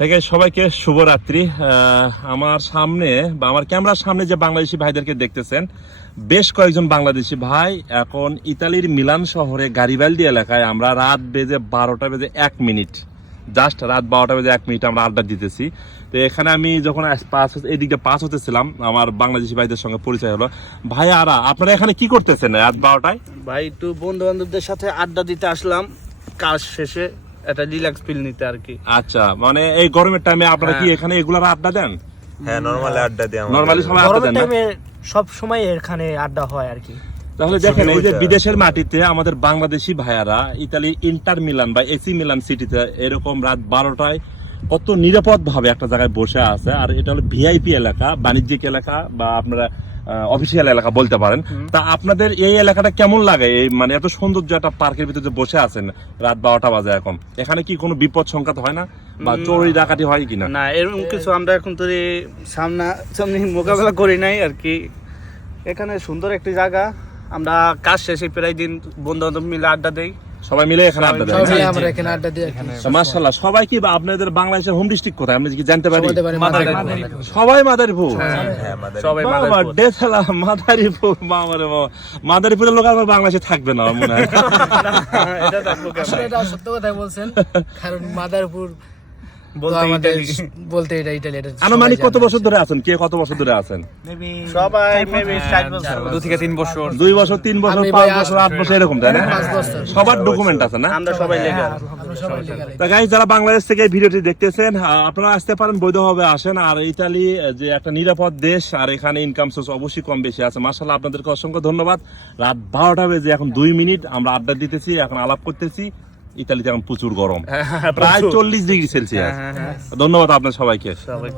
থেকে সবাইকে শুভরাত্রি। আমার সামনে বা আমার ক্যামেরার সামনে যে বাংলাদেশি ভাইদেরকে দেখতেছেন, বেশ কয়েকজন বাংলাদেশি ভাই এখন ইতালির মিলান শহরে গারিবালদি এলাকায় আমরা রাত বেজে 12টা বেজে 1 মিনিট, জাস্ট রাত 12টা বেজে 1 মিনিট আমরা আড্ডা দিতেছি। তো এখানে আমি যখন এদিকে পাস হতেছিলাম, আমার বাংলাদেশি ভাইদের সঙ্গে পরিচয় হলো। ভাই আরা, আপনারা এখানে কি করতেছেন রাত 12টায়? ভাই একটু বন্ধু বান্ধবদের সাথে আড্ডা দিতে আসলাম, কাজ শেষে একটা রিল্যাক্স ফিল নিতে আর কি। আচ্ছা, মানে এই গরমের টাইমে আপনারা কি এখানে এগুলার আড্ডা দেন? হ্যাঁ, নরমালি আড্ডা দিই আমরা। নরমালি সবাই আড্ডা দেন না? সব সময় এখানে আড্ডা হয় আর কি। তাহলে দেখেন, এই যে বিদেশের মাটিতে আমাদের বাংলাদেশি ভাইয়ারা ইতালি ইন্টার মিলান বা এসি মিলান সিটিতে এরকম রাত 12টায় কত নিরাপদ ভাবে একটা জায়গায় বসে আছে। আর এটা হলো ভিআইপি এলাকা, বাণিজ্যিক এলাকা বা আপনারা অফিসিয়াল এলাকা বলতে পারেন। তা আপনাদের এই এলাকাটা কেমন লাগে? এই মানে এত সৌন্দর্য একটা পার্কের ভিতরে যে বসে আছেন রাত 12টা বাজে এখন, এখানে কি কোনো বিপদ সংকেত হয় না বা চোরি ডাকাতি হয় কিনা? না, এরকম কিছু আমরা এখন তো সামনাসামনি মোকাবেলা করি নাই আর কি। এখানে সুন্দর একটি জায়গা, আমরা কাজ শেষে প্রায় দিন বন্ধু বান্ধব মিলে আড্ডা দেই। সবাই মিলে এখানে আড্ডা দেন? আমরা এখানে আড্ডা দিই এখানে। মাশাআল্লাহ। সবাই কি বা আপনাদের বাংলাদেশের হোম ডিস্ট্রিক্ট কোথায় আমরা কি জানতে পারি? মাদারীপুর। সবাই মাদারীপুর। হ্যাঁ, আমাদের সবাই বাবা, মাদারীপুর। দেশালা মাদারীপুর। বাবারে বাবা, মাদারীপুরের লোক আর বাংলাদেশে থাকবে না আমার মনে হয়। এটা থাকবো কেন? আসলে এটা সত্য কথাই বলছেন, কারণ মাদারীপুর বলতে আমাদের ইতালি। বলতে এটা ইতালি। এটা আনুমানিক সবাই কত জানে। বছর ধরে আছেন? কে কত বছর ধরে আছেন? সবাই মেবি 4 বছর। 2 থেকে 3 বছর। 2 বছর, 3 বছর, আমি 5 ভাই বছর, 8 বছর এরকম, তাই না? 5 বছর। সবার ডকুমেন্ট আছে না? আমরা সবাই লেগে আমরা সবাই legal। তা গাইস, যারা বাংলাদেশ থেকে এই ভিডিওটি দেখতেছেন, আপনারা আসতে পারেন, বৈধভাবে আসেন। আর ইতালি যে একটা নিরাপদ দেশ, আর এখানে ইনকাম সোর্স অবশ্যই কম বেশি আছে। মাশাআল্লাহ, আপনাদেরকে অসংখ্য ধন্যবাদ। রাত 12টা বেজে এখন 2 মিনিট আমরা আড্ডা দিতেছি, এখন আলাপ করতেছি। ইতালিতে এখন প্রচুর গরম, প্রায় 40 ডিগ্রি সেলসিয়াস। ধন্যবাদ আপনার সবাইকে। সবাই